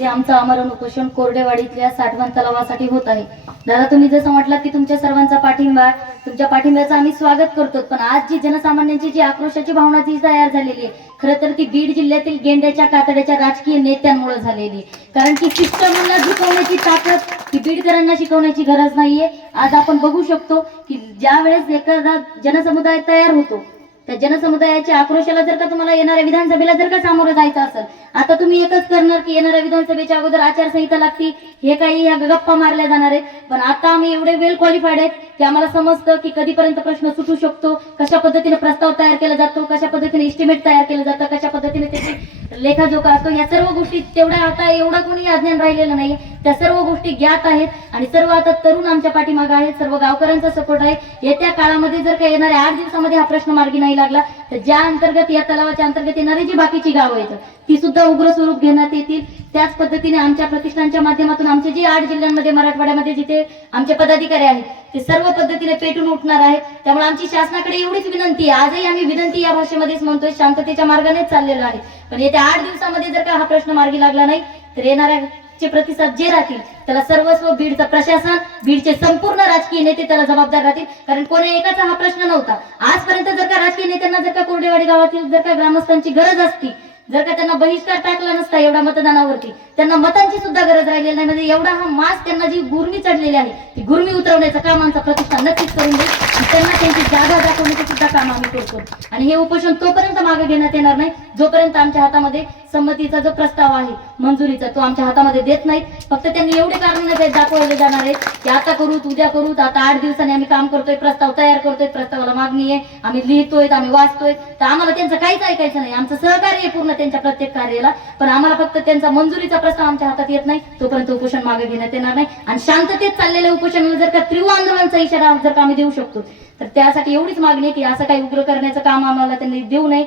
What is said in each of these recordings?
जे आमचं आमरण उपोषण कोरडेवाडीतल्या साठवण तलावासाठी होत आहे दादा तुम्ही जसं म्हटलं की तुमच्या सर्वांचा पाठिंबा तुमच्या पाठिंब्याचं आम्ही स्वागत करतो पण आज जी जनसामान्यांची जी आक्रोशाची भावना जी तयार झालेली आहे खरं तर ती बीड जिल्ह्यातील गेंड्याच्या कातड्याच्या राजकीय नेत्यांमुळे झालेली आहे. कारण की सिस्टमला झुकवण्याची ताकद ही बीडकरांना शिकवण्याची गरज नाहीये आज आपण बघू शकतो की ज्या वेळेस एखादा जनसमुदाय तयार होतो त्या जनसमुदायाच्या आक्रोशाला जर का तुम्हाला येणाऱ्या विधानसभेला जर का सामोरं जायचं असेल आता तुम्ही एकच करणार की येणाऱ्या विधानसभेच्या अगोदर आचारसंहिता लागती हे काही ह्या गप्पा मारल्या जाणार आहेत. पण आता आम्ही एवढे वेल क्वालिफाईड आहेत की आम्हाला समजतं की कधीपर्यंत प्रश्न सुटू शकतो कशा पद्धतीने प्रस्ताव तयार केला जातो कशा पद्धतीने एस्टिमेट तयार केलं जातं कशा पद्धतीने त्याची लेखाजोखा असतो या सर्व गोष्टी तेवढ्या आता एवढा कोणी अज्ञान राहिलेलं नाही त्या सर्व गोष्टी ज्ञात आहेत आणि सर्व आता तरुण आमच्या पाठीमागे आहेत. सर्व गावकऱ्यांचा सपोर्ट आहे. येत्या काळामध्ये जर का येणाऱ्या आठ दिवसामध्ये हा प्रश्न मार्गी नाही लागला तर ज्या अंतर्गत या तलावाच्या अंतर्गत येणारी जी बाकीची गावं आहेत ती सुद्धा उग्र स्वरूप घेण्यात येतील. त्याच पद्धतीने आमच्या प्रतिष्ठानच्या माध्यमातून आमचे जे आठ जिल्ह्यांमध्ये मराठवाड्यामध्ये जिथे आमचे पदाधिकारी आहेत ते सर्व पद्धतीने पेटून उठणार आहेत. त्यामुळे आमची शासनाकडे एवढीच विनंती आहे. आजही आम्ही विनंती या भाषेमध्येच म्हणतोय शांततेच्या मार्गानेच चाललेलो आहे. पण येत्या आठ दिवसामध्ये जर का हा प्रश्न मार्गी लागला नाही तर येणाऱ्या चे प्रतिसाद जे राहतील त्याला सर्वस्व बीडचं प्रशासन बीडचे संपूर्ण राजकीय नेते त्याला जबाबदार राहतील. कारण कोणी एकाचा हा प्रश्न नव्हता. आजपर्यंत जर का राजकीय नेत्यांना जर का कोरडेवाडी गावातील जर का ग्रामस्थांची गरज असती जर का त्यांना बहिष्कार टाकला नसता एवढ्या मतदानावरती त्यांना मतांची सुद्धा गरज राहिलेली नाही. म्हणजे एवढा हा मास त्यांना जी गुरमी चढलेली आहे ती गुरमी उतरवण्याचं काम आमचा प्रतिष्ठा नक्कीच करून देईल. त्यांना त्यांची जागा दाखवण्याचं सुद्धा काम आम्ही करतो. आणि हे उपोषण तोपर्यंत मागे घेण्यात येणार नाही. जोपर्यंत आमच्या हातामध्ये संमतीचा जो प्रस्ताव आहे मंजुरीचा तो आमच्या हातामध्ये देत नाहीत. फक्त त्यांनी एवढे कारण दाखवले जाणार आहेत की आता करूत उद्या करूत आता आठ दिवसांनी आम्ही काम करतोय प्रस्ताव तयार करतोय प्रस्तावाला मागणी आहे आम्ही लिहितोय आम्ही वाचतोय. तर आम्हाला त्यांचं काहीच ऐकायचं नाही. आमचं सहकार्य आहे पूर्ण त्यांच्या प्रत्येक कार्याला पण आम्हाला फक्त त्यांचा मंजुरीचा प्रस्ताव आमच्या हातात येत नाही. तोपर्यंत उपोषण मागे घेण्यात येणार नाही. आणि शांततेत चाललेल्या उपोषणाला जर का तीव्र आंदोलनाचा इशारा जर का आम्ही देऊ शकतो तर त्यासाठी एवढीच मागणी आहे की असं काही उग्र करण्याचं काम आम्हाला त्यांनी देऊ नये.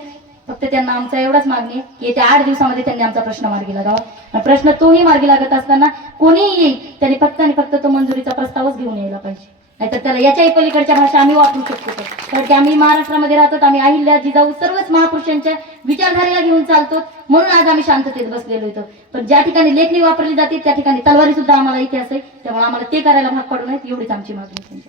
फक्त त्यांना आमचा एवढाच मागणी आहे की येत्या आठ दिवसामध्ये त्यांनी आमचा प्रश्न मार्गी लागावा. आणि प्रश्न तोही मार्गी लागत असताना कोणीही येईल त्यांनी फक्त आणि फक्त तो मंजुरीचा प्रस्तावच घेऊन यायला पाहिजे. नाहीतर त्याला याच्याही पलीकडच्या भाषा आम्ही वापरू शकतो कारण की आम्ही महाराष्ट्रामध्ये राहतो आम्ही अहिल्या जिजाऊ सर्वच महापुरुषांच्या विचारधारेला घेऊन चालतो म्हणून आज आम्ही शांततेत बसलेलो होतो पण ज्या ठिकाणी लेखणी वापरली जाते त्या ठिकाणी तलवारी सुद्धा आम्हाला इतिहास आहे. त्यामुळे आम्हाला ते करायला भाग पडू नयेत एवढीच आमची मागणी